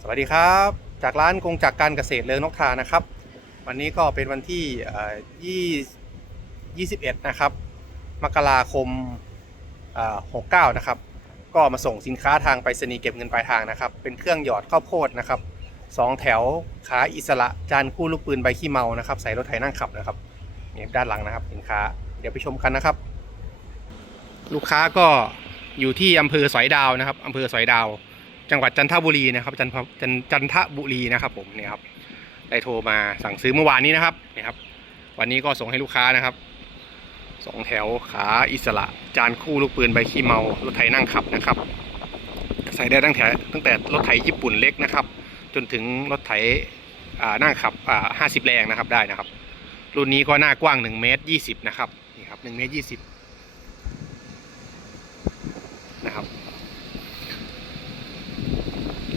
สวัสดีครับ จากร้านกงจากการเกษตรเลิงนกทานะครับ วันนี้ก็เป็นวันที่เอ่ยี่21นะครับ มกราคมเอ่อ69นะครับ ก็มาส่งสินค้าทางไปรษณีย์เก็บเงินปลายทางนะครับ เป็นเครื่องหยอดข้าวโพดนะครับสองแถวขาอิสระจานคู่ลูกปืนใบขี้เมานะครับ ใส่รถไถนั่งขับนะครับนี่ด้านหลังนะครับสินค้า เดี๋ยวไปชมกันนะครับ ลูกค้าก็อยู่ที่อำเภอสอยดาวนะครับอำเภอสอยดาว จังหวัดจันทบุรีนะครับจันทบจันจันทบุรีนะครับผมเนี่ยครับได้โทรมาสั่งซื้อเมื่อวานนี้นะครับนี่ครับ วันนี้ก็ส่งให้ลูกค้านะครับสองแถวขาอิสระ จานคู่ลูกปืนใบขี้เมารถไถนั่งขับนะครับ ใส่ได้ตั้งแต่ตั้งแต่รถไถญี่ปุ่นเล็กนะครับ จนถึงรถไถนั่งขับอ่าห้าสิบแรงนะครับได้นะครับ รุ่นนี้ก็หน้ากว้าง1เมตร20นะครับนี่ครับ1เมตร20นะครับ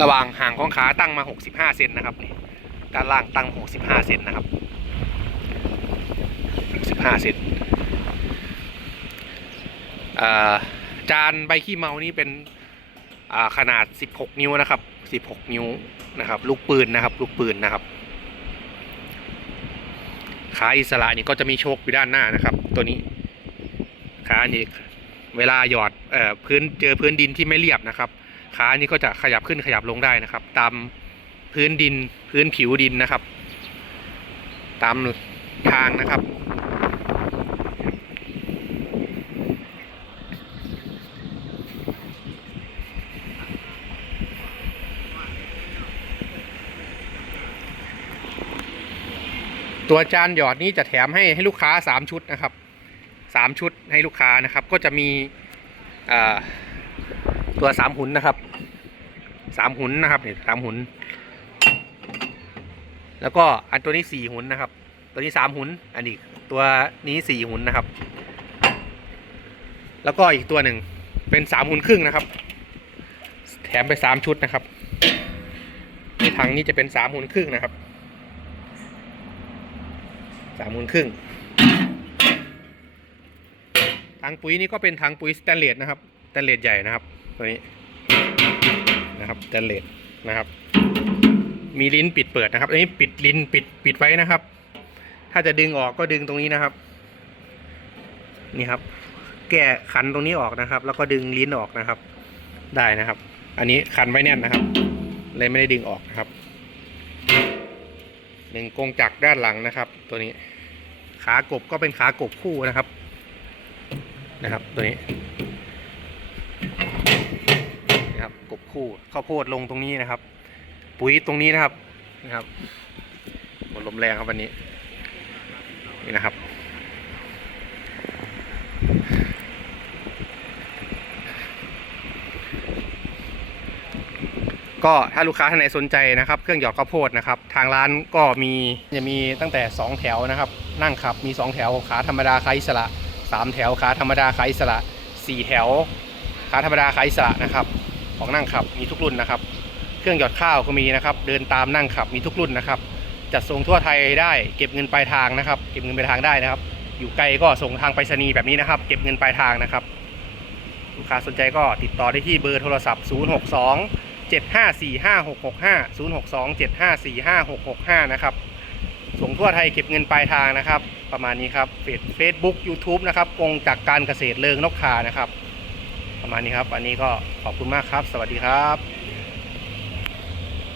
ระหว่างห่างของขาตั้งมา 65 เซนนะครับนี่ด้านล่างตั้ง 65 เซนนะครับ 65 เซนจานใบขี้เมานี่เป็นขนาด 16 นิ้วนะครับ 16 นิ้วนะครับ ลูกปืนนะครับ ลูกปืนนะครับ ขาอิสระนี่ก็จะมีโชคอยู่ด้านหน้านะครับ ตัวนี้ ขาอันนี้เวลาหยอดเอ่อพื้นเจอพื้นดินที่ไม่เรียบนะครับ ขาอันนี้ก็จะขยับขึ้นขยับลงได้นะครับ ตามพื้นดินพื้นผิวดินนะครับ ตามทางนะครับ ตัวจานหยอดนี้จะแถมให้ให้ลูกค้า 3 ชุดนะครับ 3 ชุดให้ลูกค้านะครับ ก็จะมีอ่า ตัว3หุนนะครับ3หุนนะครับเนี่ยสามหุน แล้วก็อันตัวนี้4หุนนะครับ ตัวนี้3หุน อันนี้ตัวนี้4หุนนะครับ แล้วก็อีกตัวหนึ่งเป็น3หุนครึ่งนะครับ แถมไป3ชุดนะครับในถังนี้จะเป็น3หุนครึ่งนะครับสามมูลครึ่งถังปุ๋ยนี่ก็เป็นถังปุ๋ยสแตนเลสนะครับสแตนเลสใหญ่นะครับ ตัวนี้นะครับสแตนเลสนะครับ มีลิ้นปิดเปิดนะครับอันนี้ปิดลิ้นปิดปิดไว้นะครับ ถ้าจะดึงออกก็ดึงตรงนี้นะครับ นี่ครับ แก้ขันตรงนี้ออกนะครับ แล้วก็ดึงลิ้นออกนะครับ ได้นะครับ อันนี้ขันไว้แน่นนะครับ เลยไม่ได้ดึงออกนะครับหนึ่งกงจักรด้านหลังนะครับ ตัวนี้ ขากบก็เป็นขากบคู่นะครับ นะครับ ตัวนี้นะ ครู่ข้าวโพดลงตรงนี้นะครับ ปุ๋ยตรงนี้นะครับนะครับหมดลมแรงครับวันนี้นี่นะครับ ก็ถ้าลูกค้าท่านไหนสนใจนะครับ เครื่องหยอดข้าวโพดนะครับ ทางร้านก็มีจะมีตั้งแต่ 2 แถวนะครับ นั่งขับมี 2 แถวขาธรรมดาขาอิสระ 3 แถวขาธรรมดาขาอิสระ 4 แถวขาธรรมดาขาอิสระนะครับ ของนั่งขับมีทุกรุ่นนะครับ เครื่องหยอดข้าวก็มีนะครับ เดินตามนั่งขับมีทุกรุ่นนะครับ จัดส่งทั่วไทยได้เก็บเงินปลายทางนะครับ เก็บเงินปลายทางได้นะครับ อยู่ไกลก็ส่งทางไปรษณีย์แบบนี้นะครับ เก็บเงินปลายทางนะครับลูกค้าสนใจก็ติดต่อได้ที่เบอร์โทรศัพท์ 062 7545 665 062 7545 665 นะครับ ส่งทั่วไทยเก็บเงินปลายทางนะครับ ประมาณนี้ครับเฟซเฟซบุ๊กยูทูบนะครับกงจากการเกษตรเลิงนกขานะครับ ประมาณนี้ครับ อันนี้ก็ขอบคุณมากครับ สวัสดีครับ